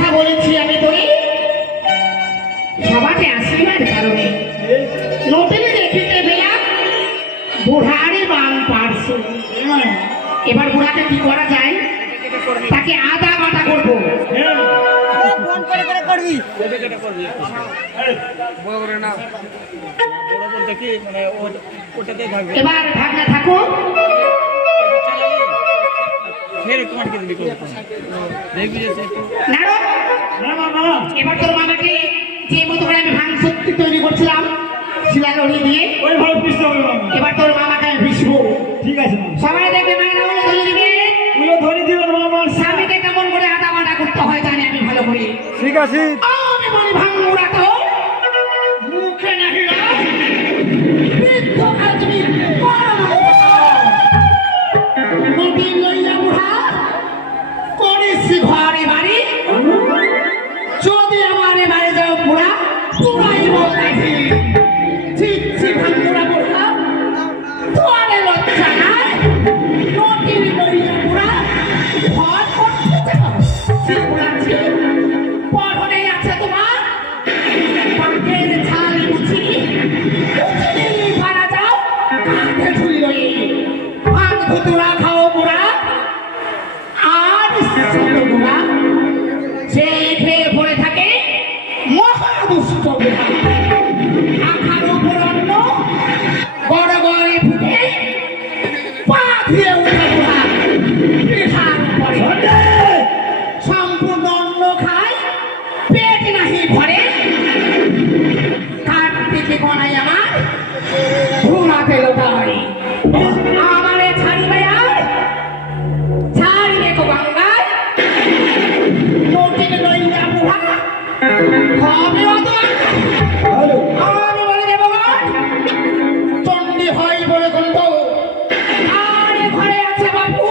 কথা বলেছি আমি তোরে সবাতে আসিবার কারণে নতুনে দেখিতে পেলাম বুড়ারে বান পারছে। এবার বুড়াকে কি করা যায়? তাকে আদা বাটা করবো। এবার ভাগনা থাকো। এবার তোর মামাকে যে মতো করে আমি ভাঙ সত্যি তৈরি করছিলাম শিলা লড়ি দিয়ে এবার তোর মামাকে আমি ভিসবো। ঠিক আছে সবাই দেখবে মায়েরা ওগুলো ধরে দিবে। ধরে দিবেন মামার স্বামীকে কেমন করে আদা বাটা করতে হয় জানি আমি ভালো করে। ঠিক আছে আমি বলি ভাঙ মুড়া তো মুখে নাকি বৃদ্ধ কাজবি নদীর লইয়া বুড়া করিস ঘরে বাড়ি যদি আমার বাড়ি যাও বুড়া পুরাই বলছি চিচ্ছি ভাঙুড়া বুড়া তোরে লজ্জা নাই নদীর লইয়া বুড়া ঘর করতে যাও বুড়াছি পরনে আছে তোমার পাকের ছাল মুছি ভাড়া যাও কাঁধে ঝুলি লই ভাঙ ধুতুরা খাও বুড়া আর বুড়া সে খেয়ে পড়ে থাকে মহাদুষ্ট বুড়া আখার উপর অন্ন বড় গড়ে ফুটে পা দিয়ে উঠে বুড়া পিঠার উপরে সম্পূর্ণ অন্ন খায় পেট নাহি ভরে কাঠ থেকে গনাই আমার ঘুমাতে লোটাই আমারে ছাড়িবে আর ছাড়িবে তো বাংলায় নদীর লইয়া বুড়া হবে অত আমি বলে দেব চণ্ডী হয় বলে গল্প আর ঘরে আছে বাবু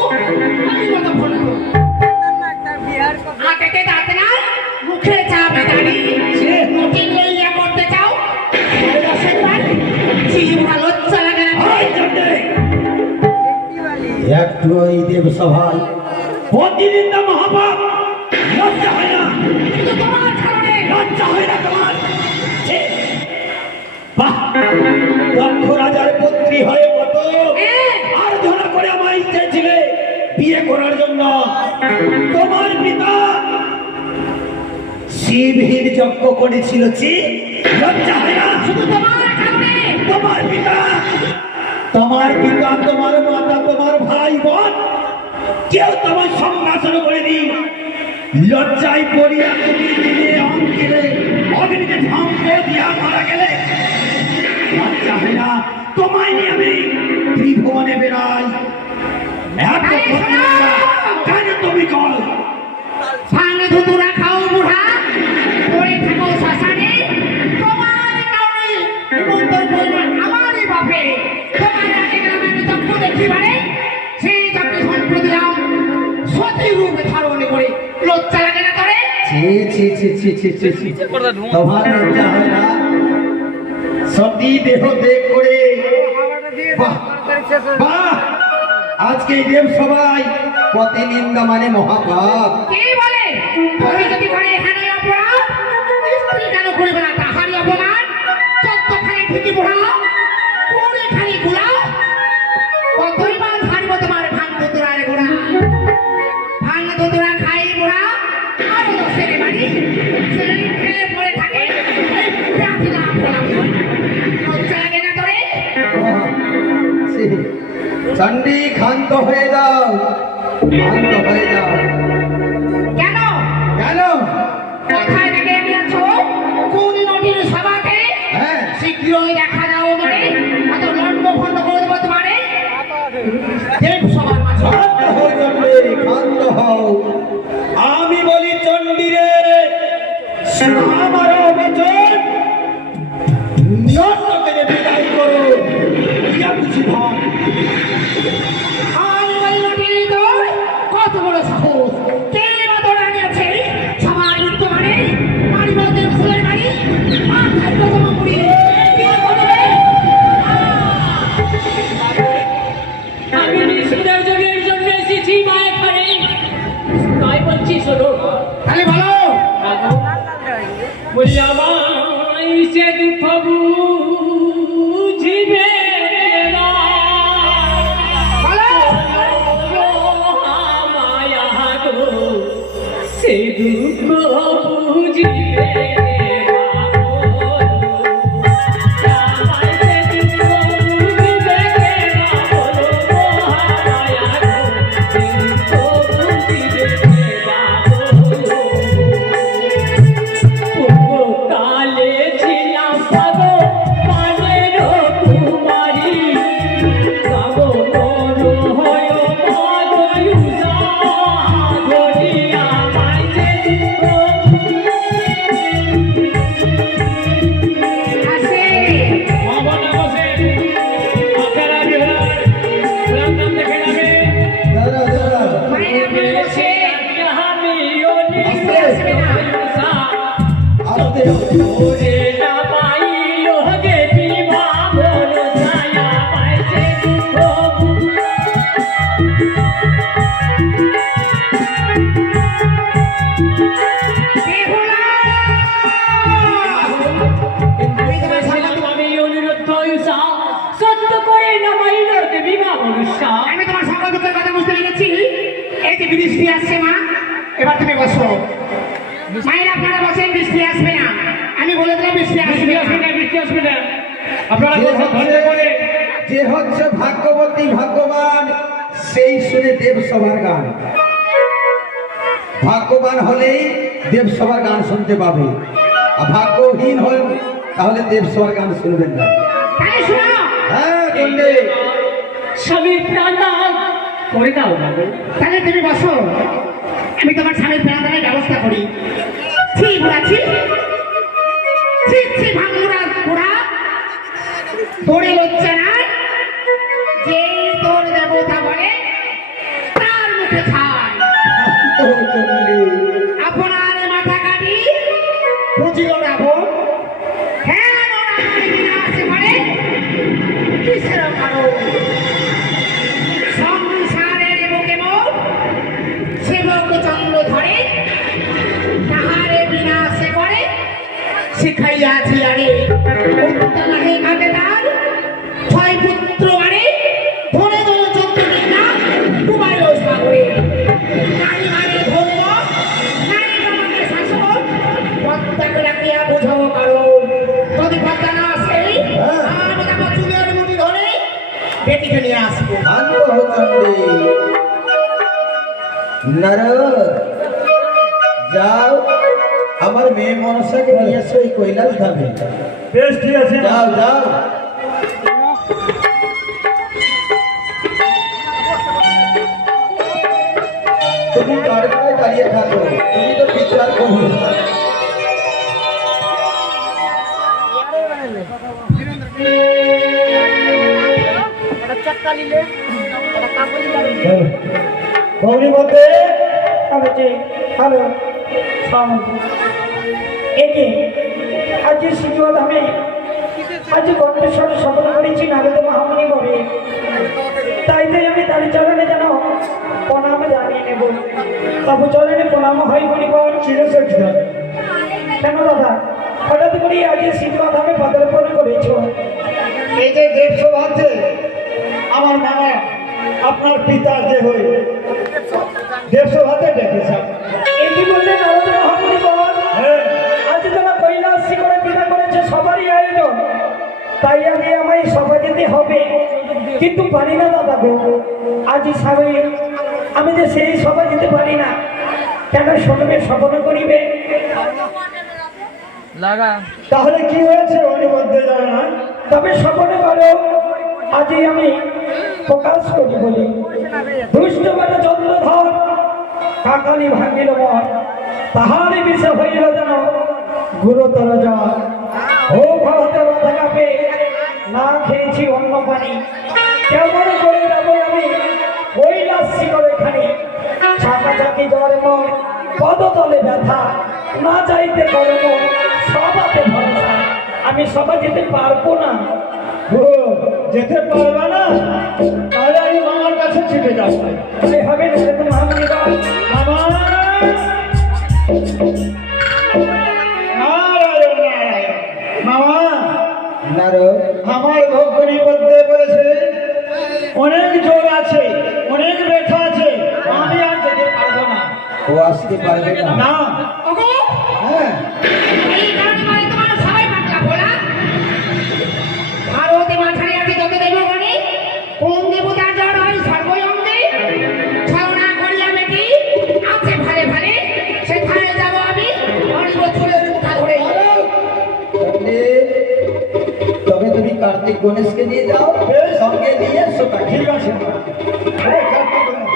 আমি মতো ফোন আগে দাঁত না মুখে চাপে দাঁড়ি নদীর লইয়া করতে চাও ভালো চলা গেল একটু ওই দেব সভায় প্রতিদিন না মহাপাপ লজ্জা হয় না তোমার কারণে লজ্জা হয় না তোমার বাহ দক্ষ রাজার পুত্রী হয়ে কত আর ধরা করে আমার ইচ্ছে ছিল বিয়ে করার জন্য তোমার পিতা শিবহীন যজ্ঞ করেছিল লজ্জা হয় না শুধু তোমার কারণে তোমার পিতা তোমার মাতা তোমার ভাই বোন কেউ তোমার সম্ভাষণ করে দিই লজ্জায় পড়িয়া তুমি দিনে অঙ্কিলে অগ্নিতে ধ্বংস দিয়া মারা গেলে লজ্জা হয় না তোমায় নিয়ে আমি ত্রিভুবনে বেড়াই কেন তুমি কল সামনে ধুতুরা খাও বুড়া পড়ে থাকো শ্মশানে তোমার কারণে নিমন্ত্রণ করবে আমারই বাপে তোমার আগে গ্রামে আমি চক্র দেখি বারে সেই চক্রে সন্ত্র দিলাম সতী রূপে ধারণ করে লজ্জা লাগে না করে তোমার লজ্জা হয় না সতী দেহ দেখ করে বাহ আজকে এই দেব সবাই পতি নিন্দা মানে মহাপাপ কে বলে তুমি যদি ঘরে এখানে অপরাধ স্ত্রী কেন করবে না তাহারই অপমান চত্বখানে ঠিকই বুড়া কোনে খালি গুড়া কতই বা ছাড়বো তোমার ভাঙ ধুতুরারে গোড়া ভাঙ ধুতুরা খাই বুড়া আরো দশের বাড়ি সেই খেয়ে পড়ে থাকে রাখি না বলা লজ্জা লাগে না তোরে চণ্ডী ক্ষান্ত হয়ে যাও কেন কেন কোথায় থেকে নিয়েছো কোন নদীর সভাতে শীঘ্রই দেখা যাও মানে এত লন্ড ফন্ড করে দেবো তোমারে দেব সবার মাঝে ক্ষান্ত হও আমি বলি চণ্ডী রে আমার বচন নিয়ন্ত্রণকে বিদায় করো খুশি ভাব আমি বলি নদীর তোর কত বড় সাহস কে বা তোর আনিয়েছে সবাই তোমারে বাড়ি বলতে ফুলের বাড়ি মাথায় প্রথম মুড়ি আমি নিষ্ঠুরের জন্য এসেছি মা এখানে তাই বলছি শোনো তাহলে ভালো বলি আমায় সে দুঃখ বুঝিবে না। মায়া গো সে দুঃখ বুঝিবে আমি তোমার সকল দুঃখের কথা বুঝতে পেরেছি। এই যে বৃষ্টি আসছে মা, এবার তুমি বসো। মায়ের আপনারা বসেন, বৃষ্টি আসবে না। আমি বলে দিলাম বৃষ্টি আসবে না। বৃষ্টি আসবে না। আপনারা যে হচ্ছে ভাগ্যবতী ভাগ্যবান সেই শুনে দেবসভার গান। ভাগ্যবান হলেই দেবসভার গান শুনতে পাবে, আর ভাগ্যহীন হল তাহলে দেবসভার গান শুনবেন না। তাহলে শোনো। হ্যাঁ বললে স্বামীর প্রাণ দান করে দাও না গো। তাহলে তুমি বসো, আমি তোমার স্বামীর প্রাণদানের ব্যবস্থা করি। ছি বুড়া, ছি ছি ছি, ভাঙুরা বুড়া, তোরে লজ্জা নাই? যেই তোর দেবতা বলে তার মুখে ছাই। আপনার মাথা কাটি বুঝিল না বোন, হ্যাঁ আছে বলে কিসের কারণ? সংসারের বুকে মোর সেবক চন্দ্র ধরে তাহারে বিনাশে করে শিখাইয়াছি আরে উত্তরাহে ঘাটে তার ছয় পুত্র মানে ধরে ধরে চন্দ্র না ডুবাইল সাগরে। নাই মানে ধর্ম, নাই মানে শাসন, পদ্মাকে রাখিয়া বুঝাবো কারণ। যদি পদ্মা না আসে আমি আমার চুলের মুঠি ধরে বেটিকে নিয়ে আসবো। যাও আমার মেয়ে মনসাকে নিয়ে এসো এই কৈলাস ধামে। বেশ ঠিক আছে, যাও যাও। তুমি কারখানায় দাঁড়িয়ে থাকো, তুমি তো বিচার করো। গৌরী মতে হ্যালো, একে আজ শিশুয়া ধামে আজ কণ্ঠস্বরে শপথ করেছি নারদ মহামণি বলে, তাই আমি তার চরণে যেন প্রণাম জানিয়ে নেব। তবু চরণে প্রণাম হয় মণিবর। কেন দাদা হঠাৎ করে আজ শিশুয়া ধামে পদার্পণ করেছ? এই যে দেবসভা আছে, আমার মামা আপনার পিতা যে হয়ে দেবসভাতে ডেকেছে। এই কি বললেন নারদ মহামণি বল? হ্যাঁ, আজ যারা কৈলাসী করে বিদা করেছে সবারই আয়োজন, তাই আগে আমায় সভা যেতে হবে, কিন্তু পারি না দাদা গো। আজ সবাই আমি যে সেই সভা যেতে পারি না, কেন শুনবে স্বপ্ন করিবে? তাহলে কি হয়েছে ওর মধ্যে জানো না? তবে স্বপ্নে করো আজই আমি প্রকাশ করি বলি। দুষ্ট বলে চন্দ্রধর কাকালি ভাঙিল মন, তাহারই বিষয় হইল যেন গুরুতর জ্বর। ও ভারতের মাথা কাঁপে, না খেয়েছি অন্য পানি, কেমন করে যাবো আমি কৈলাসী করে খানি। চাকাচাকি জ্বর মন, পদতলে ব্যথা, না চাইতে করে মন সবাতে ভরসা। আমি সবা যেতে পারবো না। ও যেতে পারবে না, তাহলে আমি মামার কাছে ছুটে যাবো। হবে না সেরকম ভাবনি আমার নারদ, আমার ভক্তি বলতে বলেছে অনেক জোর আছে, অনেক ব্যথা আছে, আমি আর যেতে পারবো না। ও আসতে পারবে না। না, ওগো, হ্যাঁ, এই কারণে মানে তোমার সবাই পাগলা বলা। ভারতে মাঝারে আছে যত দেবগণে, কোন দেবতার জ্বর হয় সর্বয়ঙ্গে। ছলনা করিয়া বেটি আছে ভালে ভালে, সেখানে যাব আমি অনিব চুলের মুখা ধরে। তবে তুমি কার্তিক গণেশকে দিয়ে যাও, সঙ্গে নিয়ে এসো তাকে। ঠিক আছে। আরে, কার্তিক গণেশ।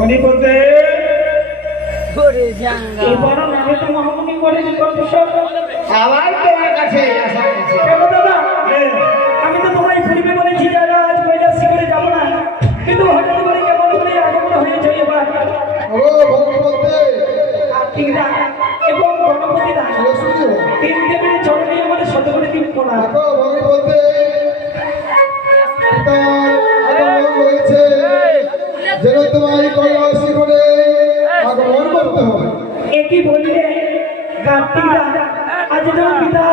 উনি বলতে এবার নামে তো মহামণি করে সব আবার তোমার কাছে আসা হয়েছে। কেন দাদা? আমি তো তোমায় পূর্বে বলেছি যে আজ কৈলাস শিখরে যাবো না, কিন্তু হঠাৎ করে কেমন করে আগমন হয়েছে এবার। কার্তিক দা এবং গণপতি দা তিন দেবের চরণে আমাদের শত করে তিন কোনা। যেন তোমার কৈলাসী করে আগমন করতে হবে। একই বললে কার্তিক দা আজ যেন পিতা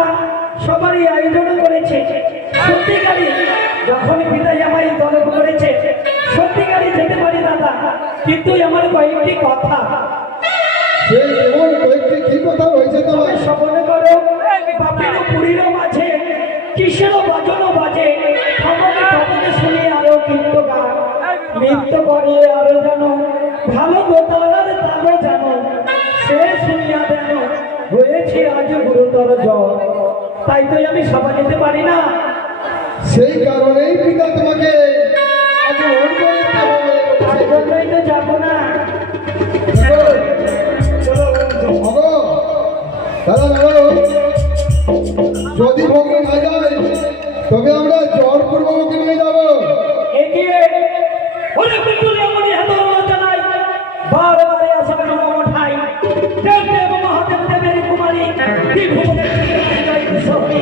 সবারই আয়োজন করেছে। সত্যিকারই যখন পিতা আমায় তলব করেছে, সত্যিকারই যেতে পারি দাদা, কিন্তু আমার কয়েকটি কথা সেই এমন কয়েকটি কি কথা রয়েছে তোমার? তবে শ্রবণ করো। বাপের পুরীর মাঝে কিসেরও বাজনও বাজে, আমাকে তবে শুনি আরো কিন্তু গান নৃত্য করে আরো জানো, ভালো গোতালার তারও জানো, সে শুনিয়া দেন হয়েছে আজ গুরুতর জ্বর। তাই তো আমি সভা যেতে পারি না। সেই কারণেই পিতা তোমাকে আগমন করতে হবে। তার জন্যই তো যাবো না। ওগো, দাদা দাদা, যদি ভগ্ন না যায় তবে আমরা জ্বর পূর্বক নিয়ে যাবো। এগিয়ে ওরে বিটুলি আমনি এত লজ্জা নাই, বারবারে আসামে নম ঠাই দেব দেব মহাদেব দেবের কুমারী ত্রিভুবনের শহরী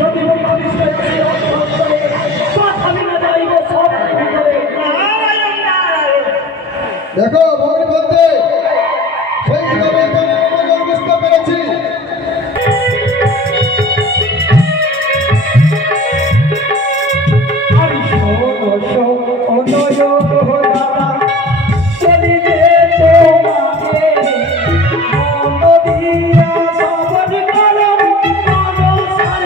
যদি মহাবিষ্ট আছে অন্তরে আমি না যাইব সব ভিতরে। দেখো ভগ্ন বলতে সেই হিসাবে তো আমরা বুঝতে পেরেছি। আমি শোনো শোনো দাদা চলি যে তোমাকে মন দিয়া সবজ করো মানুষের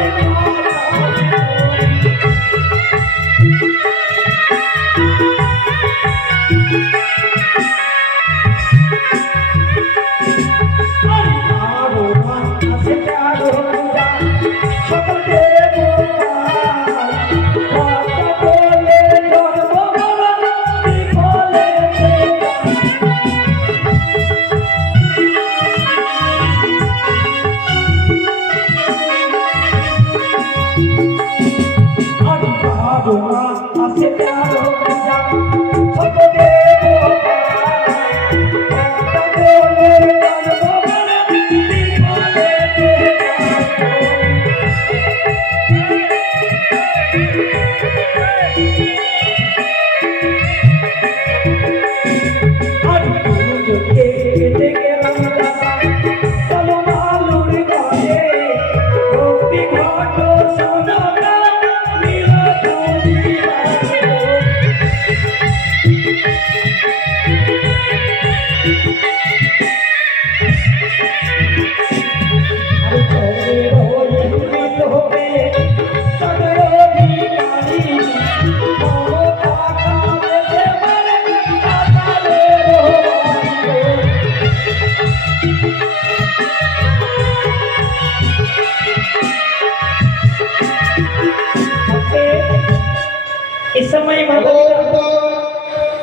इस समय माता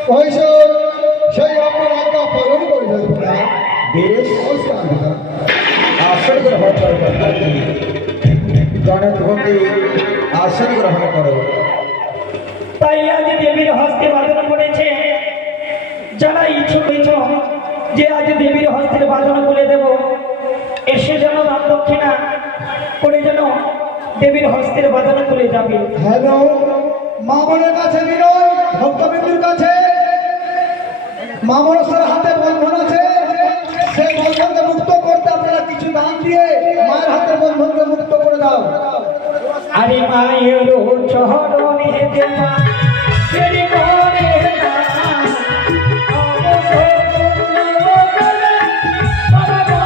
পয়সা সেই আপনার আজ্ঞা পালন করে যাবে। বেশ, নমস্কার পিতা। আসন গ্রহণ করো গণপতি, আসন গ্রহণ করো। তাই আজ দেবীর হস্তে বাঁধন করেছে। যারা ইচ্ছুক হয়েছ যে আজ দেবীর হস্তের বাঁধন খুলে দেব, এসে যেন দান দক্ষিণা করে যেন দেবীর হস্তের বাঁধানো করে যাবে। হ্যালো, মা বোনের কাছে বিনয়, ভক্তবিন্দুর কাছে মা মনসার হাতে বন্ধন আছে, সেই বন্ধনকে মুক্ত করতে আপনারা কিছু দান দিয়ে মায়ের হাতে বন্ধনকে মুক্ত করে দাও। আরে মায়ের চরণে দেবা দেরি করে না, অবসর করে বাবা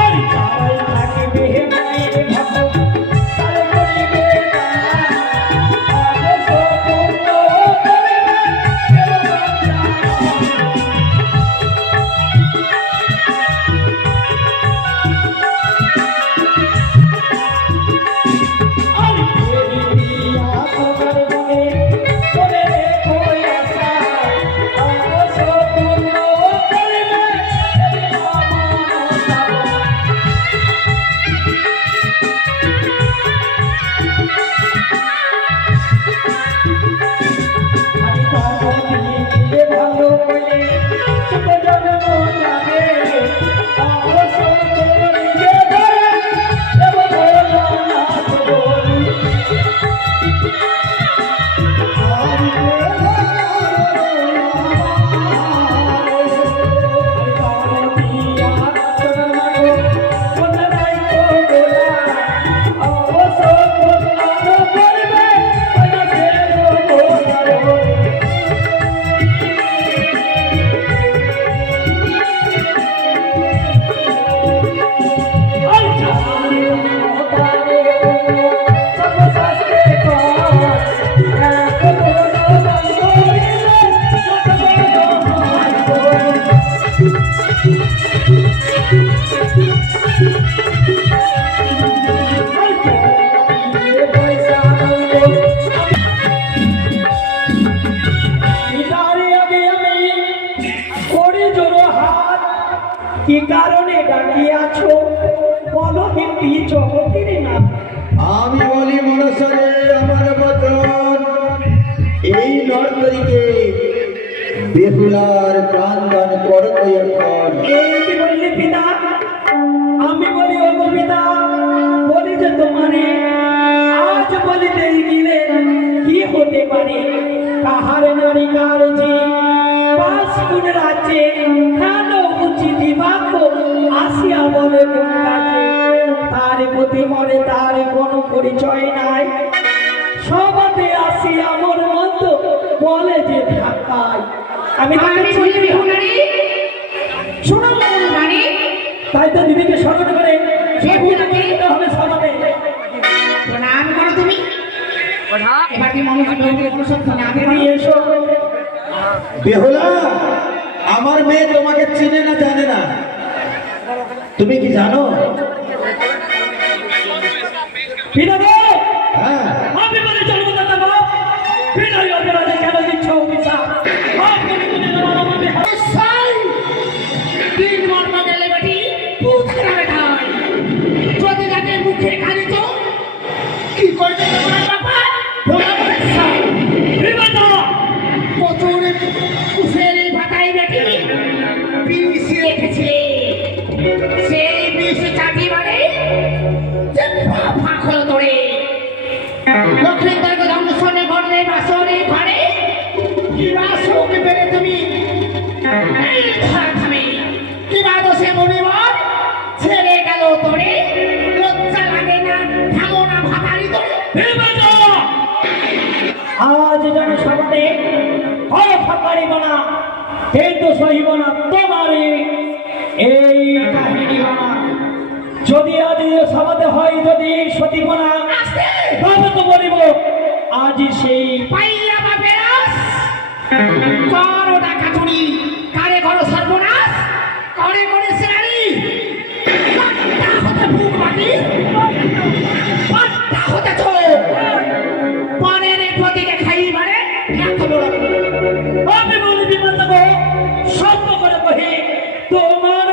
আরে চাই থাকিবে মায়ের ভক্ত তার করিবে না, অবসর করে ভালো বলে ছোট জন্ম যাবে, অবসর করিবে ধরে দেব না বলি। কি কারণে ডাকিয়াছো বলো হিন্দি জগতের না। আমি বলি মনসরে আমার বচন, এই নর্তরীকে বেহুলার প্রাণ দান করতো এখন। এই কি বললি পিতা? আমি বলি ও গো পিতা, বলি যে তোমারে আজ বলিতে গেলে কি হতে পারে? কাহার নারী কার জি পাঁচ গুণ রাজ্যে কেন উচিত বাক্য আসিয়া বলে কোন কাজে? তার প্রতি মনে তার কোনো পরিচয় নাই, সবাতে আসিয়া আমার মত বলে যে ঢাকায়। আমি আমি বলি বিহুনারি, শোনো মানে তাই তো দিদিকে স্মরণ করে সে ভুলাকে হবে সমানে। প্রণাম করো তুমি। এবার কি মনোযোগ দিয়ে কোনো সত্য না আমি দিদি এসো। বেহুলা, আমার মেয়ে তোমাকে চিনে না জানে না, তুমি কি জানো? বিনা গো, হ্যাঁ, আমি বলে জন্মদাতা বাপ, বিনয় অপরাধে কেন দিচ্ছ অভিশাপ? আপনি যদি আমার আমাকে সাই তিন মর্ম গেলে বেটি পুছরা বেঠাই যদি যাতে মুখে খালি তো কি করবে তোমার বাবা? ভোলা বৎসা বিবাদ প্রচুর কুফেরি ভাতাই বেটি বিষ রেখেছিলে, সেই বিষ চাটি মানে যে ফাঁক হলো তোরে লক্ষ্মীন্দরকে জন্মসনে ঘরে বাসরে ঘরে কি বাসকে পেরে তুমি এই ধারা থামে কিবা দোষে মনিবর ছেড়ে গেল তোরে, লজ্জা লাগে না? থামো না ভাতারি তোরে। বিবাদ আজ যেন সবাতে পারিব না, কিন্তু সহিব না তোমার এই কাহিনী বানা। যদি আজ সবাতে হয় যদি সতীব না, তবে তো বলিব আজ সেই পাইয়া বাপের আস কারো ডাকা চুরি, কারে ঘর সর্বনাশ, করে করে শ্রেণী পাট্টা হতে বুক মাটি, পাট্টা হতে চোখ পরের প্রতিকে খাইবারে এত বড় আমি বলি বিপদ গো, সত্য করে কহি তোমার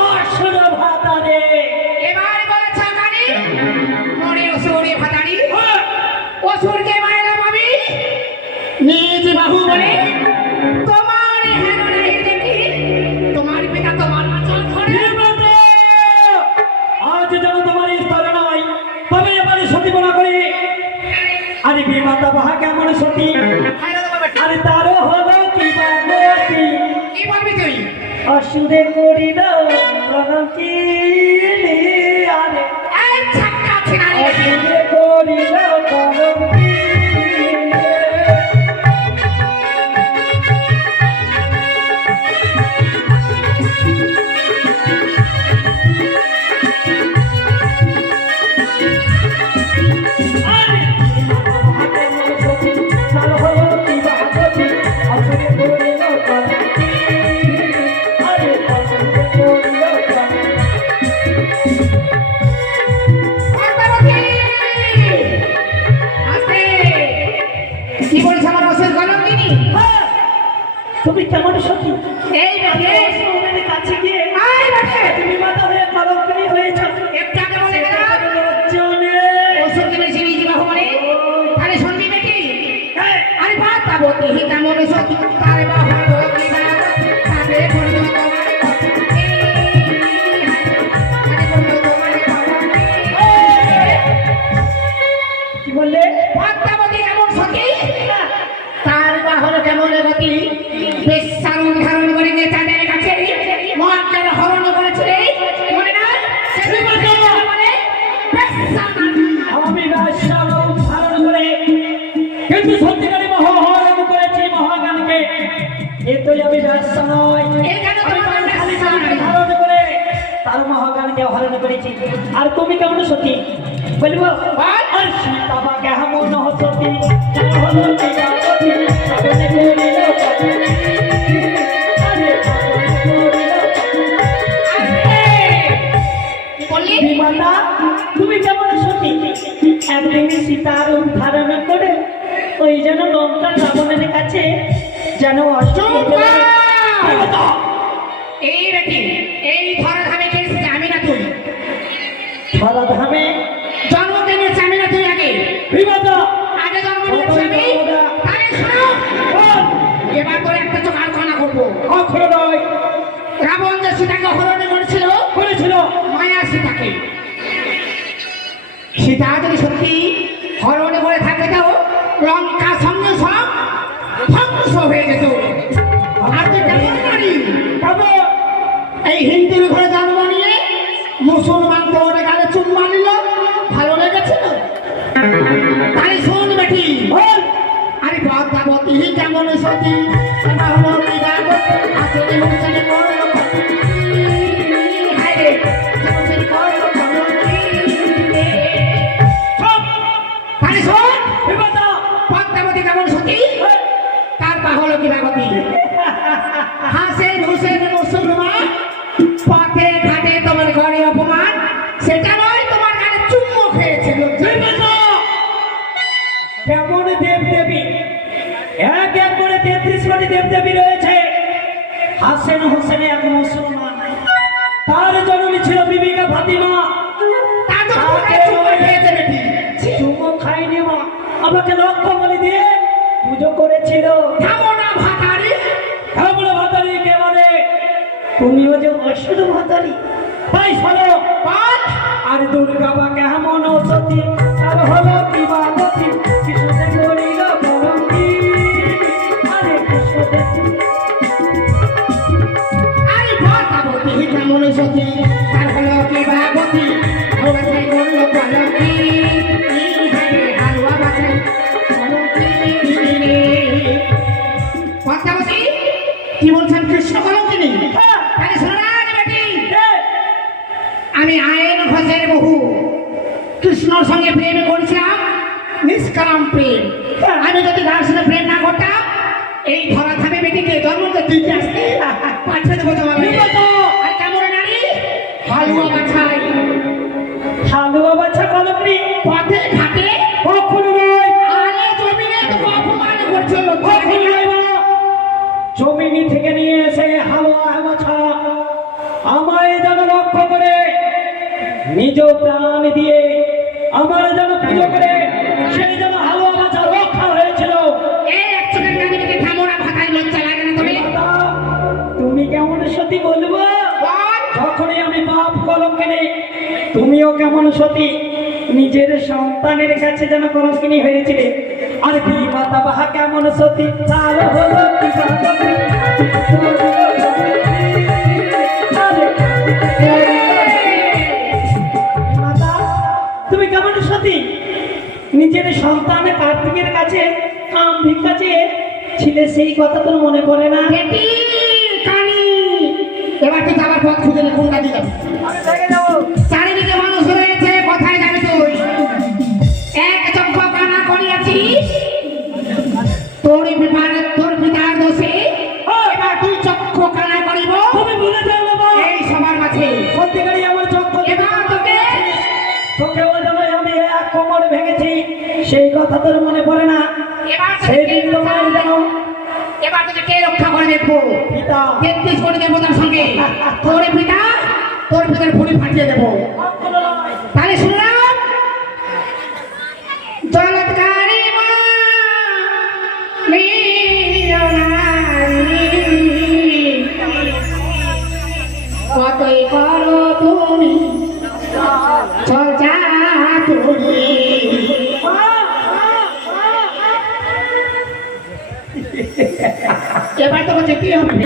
অসুর ভাতারে। এবার বলেছ কানি মনে অসুরে ভাতারি অসুরকে মায়েরা পাবি নিজ বলে তোমার হেন নেই দেখি তোমার পিতা তোমার আচল ধরে আজ যেন তোমার স্তরে নয় তবে এবারে সতী বলা করি আরে বিমাতা বাহা কেমন সতী আরে তারও হলো কি বাগতি কি বলবি তুই অসুরে করিল প্রণতি আরে এই ছাক্কা ছিনারি অসুরে করিল প্রণতি পার্বতী! আস্তে! কি বলছে আমার অসুর গলঙ্গিনী? তুমি কেমন সতী এই বেটে! সৌমের কাছে গিয়ে আয় বেটে! তুমি মাথা হয়ে কলঙ্কিনী হয়েছ একটু আগে বলে গেলাম, লজ্জনে অসুরকে মেরেছি নিজে বাহুবলে। তাহলে শুনবি বেটি? আরে পার্বতী কেমন সতী তার বাহু কি বাহু তাকে করল তোমার কথা। তাকে করল তোমার কথা। কি বললে পদ্মাবতী কেমন সতী তার বাহন কেমন গতি বেশ্যারূপ ধারণ করে নেতাদের কাছে মহাজ্ঞান হরণ করেছিলে মনে না আমি রাজশাহ ধারণ করে কিন্তু সত্যিকারী মহাহরণ করেছি মহাগানকে এ তো আমি রাজশাহ নয় এখানে আমি তোমার খালি রাজশাহ নয়। ধারণ করে তার মহাগানকে হরণ করেছি আর তুমি কেমন সতী বলবো আর সীতা বা কেমন সতী হলো কি বাগতি সাগরে করিল কতি। আরে সাগরে করিল কতি। কি বললি বিমাতা তুমি কেমন সতী একদিন সীতার রূপ ধারণ করে ওই যেন লঙ্কা রাবণের কাছে যেন অষ্টম এই বেটি এই ধরা ধামে কে এসেছে আমি না তুই ধরাধামে জন্ম দিয়েছে আমি না তুই আগে বিমাতা আগে জন্ম দিয়েছি আমি তাহলে শোনো এবার তোর একটা চোখ আর খানা করবো অক্ষর নয় রাবণ যে সীতাকে হরণ করেছিল করেছিল মায়া সীতাকে সীতা যদি সত্যি হরণ করে থাকে তাও লঙ্কা সঙ্গে সব ধ্বংস হয়ে যেত আর তুই কেমন নারী এই হিন্দুর ঘরে জন্ম নিয়ে মুসলমান তোর গালে চুম্মা নিল ভালো লেগেছিল তাই শোন বেটি বল আরে পদ্মাবতী কেমন সতী সেটা হলো কি বাগো আসলে হুসেন করল হায় রে হুসেন করল তাই শোন বিমাতা পদ্মাবতী কেমন সতী তার পা হলো কি বাগতি হাসেন হুসেন মুসলমান পথে ঘাটে তোমার ঘরে অপমান সেটা নয় তোমার গালে চুম্বো খেয়েছিল কেমন দেব দেবী এক এক করে 33 কোটি দেব দেবী রয়েছে হাসেন হোসেন এক মুসলমান তার জন্ম ছিল বিবিকা ফাতিমা তা তো তোমার চুম্বো খেয়েছে বেটি চুমো খাইনি মা আমাকে লক্ষ্য বলে দিয়ে পুজো করেছিল কামনা ভাতারি আমরা ভাতারি কে বলে তুমিও যে অসুর ভাতারি তাই শোনো বল আর দুর্গা বা কেমন সতী তার হলো কি বাগতি কৃষ্ণতে করিল বরঙ্গি আরে কৃষ্ণতে আরে পদ্মাবতী কেমন সতী তার হলো কি বাগতি বাছাই করল কলঙ্কি হারে হালুয়া বাছাই কলঙ্কি পদ্মাবতী কি বলছেন কৃষ্ণ কলঙ্কিনী আরে শোনা বেটি আমি আইন ঘোষের বহু কৃষ্ণর সঙ্গে প্রেম করেছিলাম নিষ্কাম প্রেম আমি যদি তার সঙ্গে প্রেম না করতাম এই ধরা থামে বেটিকে জন্মতে দিতে আসতে পাঠিয়ে দেবো তোমার আর কেমন নারী হালুয়া বাছাই হালুয়া বাচ্চা কলমনি পথে ঘাটে কখনো নয় আলে জমিনে তোকে অপমান করছিল কখনো নয় মা জমিনি থেকে নিয়ে এসে হালুয়া বাচ্চা আমায় যেন লক্ষ্য করে নিজ প্রাণ দিয়ে আমার যেন পুজো করে সেই যেন হালুয়া বাচ্চা রক্ষা হয়েছিল এই এক চোখের নারীকে থামো তুমিও কেমন সতী নিজের সন্তানের কাছে যেন কলঙ্কিনী হয়েছিলে, আর বিমাতা বাহা কেমন সতী তার হলো কি বাহাদুরি। বিমাতা, তুমি কেমন সতী নিজের সন্তান কার্তিকের কাছে কাম ভিক্ষা চেয়ে ছিলে, সেই কথা তোর মনে পড়ে না? বেটি কানি, এবার তো যাবার পথ খুঁজে নে, কোনটা দিয়ে যাবি? চারিদিকে মানুষ রয়েছে, কোথায় যাবি তুই? এক চক্র কানা করিয়াছিস তোর পিতার দোষে, এবার তুই চক্র কানা করিব তুমি ভুলে যাও বাবা, এই সবার মাঝে। সত্যিকারই আমার চক্র এবার তোকে তোকে ও যেন আমি এক কোমর ভেঙেছি, সেই কথা তোর মনে পড়ে না? এবার তোকে সেই দিন তোমার যেন এবার তোকে কে রক্ষা করে দেখবো? পিতা 33 কোটি দেবতার সঙ্গে তোর পিতার ফুলি ফাটিয়ে দেবো। তাহলে শুনলাম জলৎকারী মা মিলনারী, কতই করো তুমি চর্চা তুমি। এবার তো যেতে হবে।